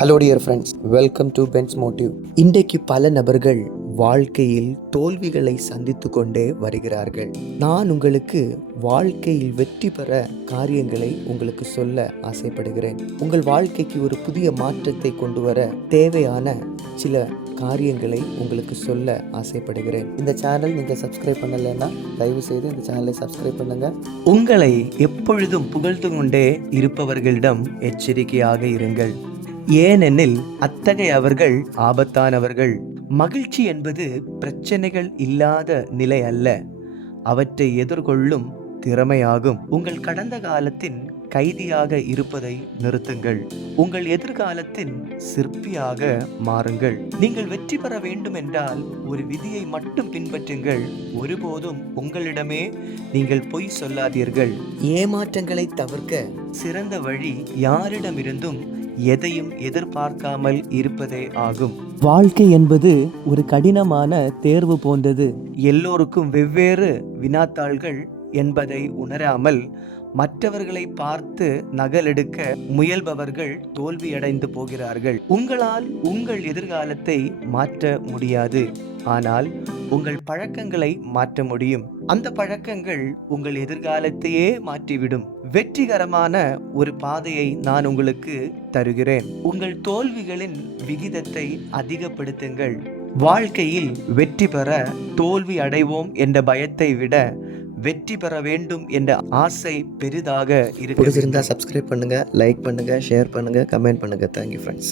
Hello dear friends, welcome to Pens Motive. இன்றைக்கு பல நபர்கள் வாழ்க்கையில் தோல்விகளை சந்தித்து கொண்டே வருகிறார்கள். நான் உங்களுக்கு வாழ்க்கையில் வெற்றி பெற காரியங்களை உங்களுக்கு சொல்ல ஆசைப்படுகிறேன். உங்கள் வாழ்க்கைக்கு ஒரு புதிய மாற்றத்தை கொண்டு வர தேவையான சில காரியங்களை உங்களுக்கு சொல்ல ஆசைப்படுகிறேன். இந்த சேனல் நீங்கள் சப்ஸ்கிரைப் பண்ணலைன்னா தயவு செய்து இந்த சேனலை சப்ஸ்கிரைப் பண்ணுங்க. உங்களை எப்பொழுதும் புகழ்ந்து கொண்டே இருப்பவர்களிடம் எச்சரிக்கையாக இருங்கள். ஏனெனில் அத்தகைய அவர்கள் ஆபத்தானவர்கள். மகிழ்ச்சி என்பது பிரச்சனைகள் இல்லாத நிலை அல்ல, அவற்றை எதிர்கொள்ளும் திறமையாகும். உங்கள் கடந்த காலத்தின் கைதியாக இருப்பதை நிறுத்துங்கள். உங்கள் எதிர்காலத்தின் சிற்பியாக மாறுங்கள். நீங்கள் வெற்றி பெற வேண்டும் என்றால் ஒரு விதியை மட்டும் பின்பற்றுங்கள். ஒருபோதும் உங்களிடமே நீங்கள் பொய் சொல்லாதீர்கள். ஏமாற்றங்களை தவிர்க்க சிறந்த வழி யாரிடமிருந்தும் எதையும் எதிர்பார்க்காமல் இருப்பதே ஆகும். வாழ்க்கை என்பது ஒரு கடினமான தேர்வு போன்றது. எல்லோருக்கும் வெவ்வேறு வினாத்தாள்கள் என்பதை உணராமல் மற்றவர்களை பார்த்து நகலெடுக்க முயல்பவர்கள் தோல்வியடைந்து போகிறார்கள். உங்களால் உங்கள் எதிர்காலத்தை மாற்ற முடியாது, ஆனால் உங்கள் பழக்கங்களை மாற்ற முடியும். அந்த பழக்கங்கள் உங்கள் எதிர்காலத்தையே மாற்றிவிடும். வெற்றிகரமான ஒரு பாதையை நான் உங்களுக்கு தருகிறேன். உங்கள் தோல்விகளின் விகிதத்தை அதிகப்படுத்துங்கள். வாழ்க்கையில் வெற்றி பெற தோல்வி அடைவோம் என்ற பயத்தை விட வெற்றி பெற வேண்டும் என்ற ஆசை பெரிதாக இருக்கு. பிடிச்சிருந்தா சப்ஸ்கிரைப் பண்ணுங்க, லைக் பண்ணுங்க, ஷேர் பண்ணுங்க, கமெண்ட் பண்ணுங்க. Thank you friends.